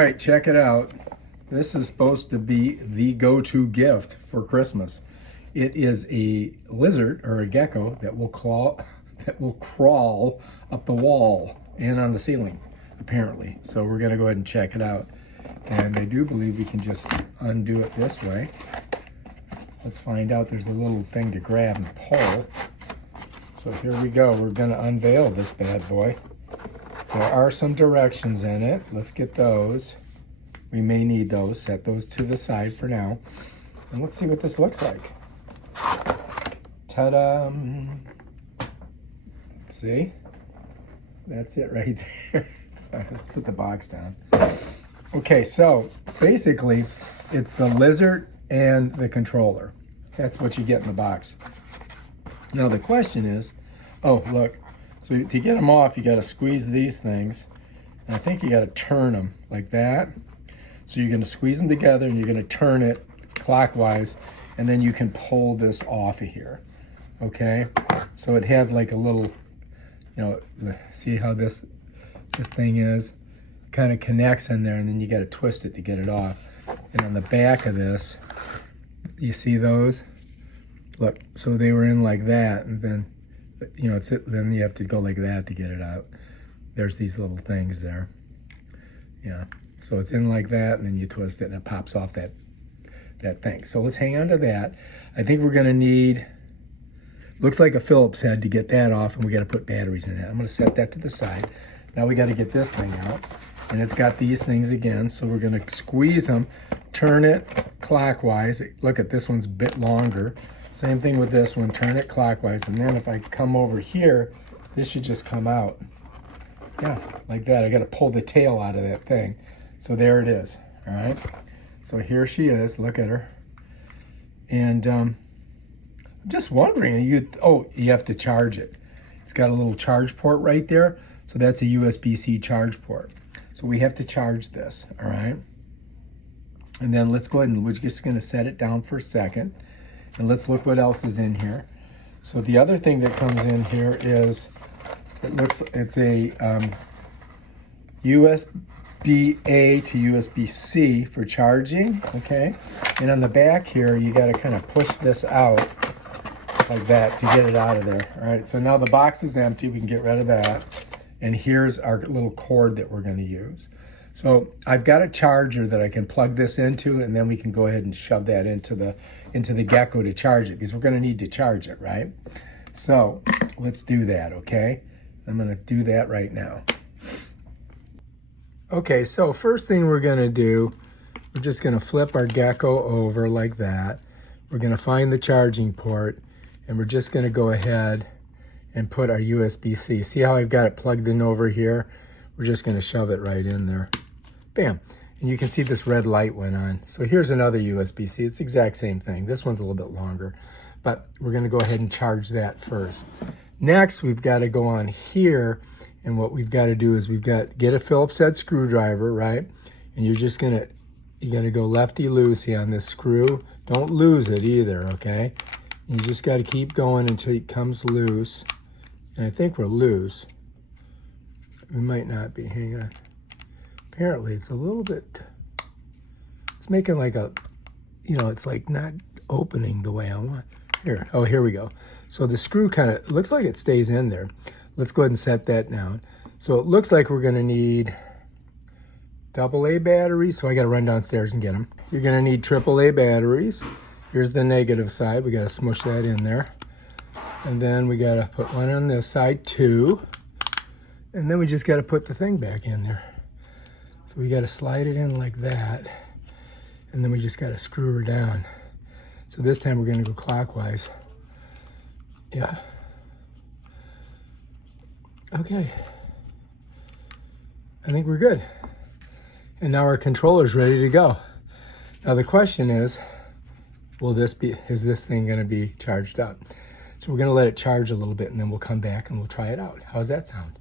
All right, check it out. This is supposed to be the go-to gift for Christmas. It is a lizard or a gecko that will crawl up the wall and on the ceiling, apparently. So we're gonna go ahead and check it out. And I do believe we can just undo it this way. Let's find out. There's a little thing to grab and pull. So here we go. We're gonna unveil this bad boy. There are some directions in it. Let's get those. We may need those. Set those to the side for now. And let's see what this looks like. Ta-da! See? That's it right there. Let's put the box down. Okay, so basically it's the lizard and the controller. That's what you get in the box. Now the question is, oh look, so to get them off you got to squeeze these things, and I think you got to turn them like that. So you're going to squeeze them together and you're going to turn it clockwise, and then you can pull this off of here. Okay, so it had like a little, you know, see how this thing is, kind of connects in there, and then you got to twist it to get it off. And on the back of this, you see those? Look, so they were in like that, and then, you know, then you have to go like that to get it out. There's these little things there. Yeah, so it's in like that, and then you twist it, and it pops off that thing. So let's hang on to that. I think we're gonna need, looks like a Phillips head to get that off, and we gotta put batteries in it. I'm gonna set that to the side. Now we gotta get this thing out, and it's got these things again, so we're gonna squeeze them, turn it clockwise. Look at this one's a bit longer. Same thing with this one, turn it clockwise, and then if I come over here, this should just come out. Yeah, like that. I gotta pull the tail out of that thing. So there it is, all right? So here she is, look at her. And I'm just wondering, you have to charge it. It's got a little charge port right there, so that's a USB-C charge port. So we have to charge this, all right? And then let's go ahead and we're just gonna set it down for a second. And let's look what else is in here. So the other thing that comes in here is, it's a USB-A to USB-C for charging, okay? And on the back here, you gotta kind of push this out like that to get it out of there, all right? So now the box is empty, we can get rid of that. And here's our little cord that we're gonna use. So I've got a charger that I can plug this into, and then we can go ahead and shove that into the Gecko to charge it, because we're gonna need to charge it, right? So let's do that, okay? I'm gonna do that right now. Okay, so first thing we're gonna do, we're just gonna flip our Gecko over like that. We're gonna find the charging port, and we're just gonna go ahead and put our USB-C. See how I've got it plugged in over here? We're just gonna shove it right in there. Bam. And you can see this red light went on. So here's another USB-C. It's the exact same thing. This one's a little bit longer, but we're gonna go ahead and charge that first. Next, we've gotta go on here, and what we've gotta do is get a Phillips head screwdriver, right? And you're gonna go lefty-loosey on this screw. Don't lose it either, okay? You just gotta keep going until it comes loose. And I think we're loose. We might not be, hang on. Apparently it's a little bit, it's making like a, you know, it's like not opening the way I want. Here, oh, here we go. So the screw kind of, looks like it stays in there. Let's go ahead and set that down. So it looks like we're gonna need AA batteries, so I gotta run downstairs and get them. You're gonna need AAA batteries. Here's the negative side, we gotta smush that in there. And then we gotta put one on this side too. And then we just gotta put the thing back in there. So we gotta slide it in like that. And then we just gotta screw her down. So this time we're gonna go clockwise. Yeah. Okay. I think we're good. And now our controller's ready to go. Now the question is this thing gonna be charged up? So we're gonna let it charge a little bit, and then we'll come back and we'll try it out. How's that sound?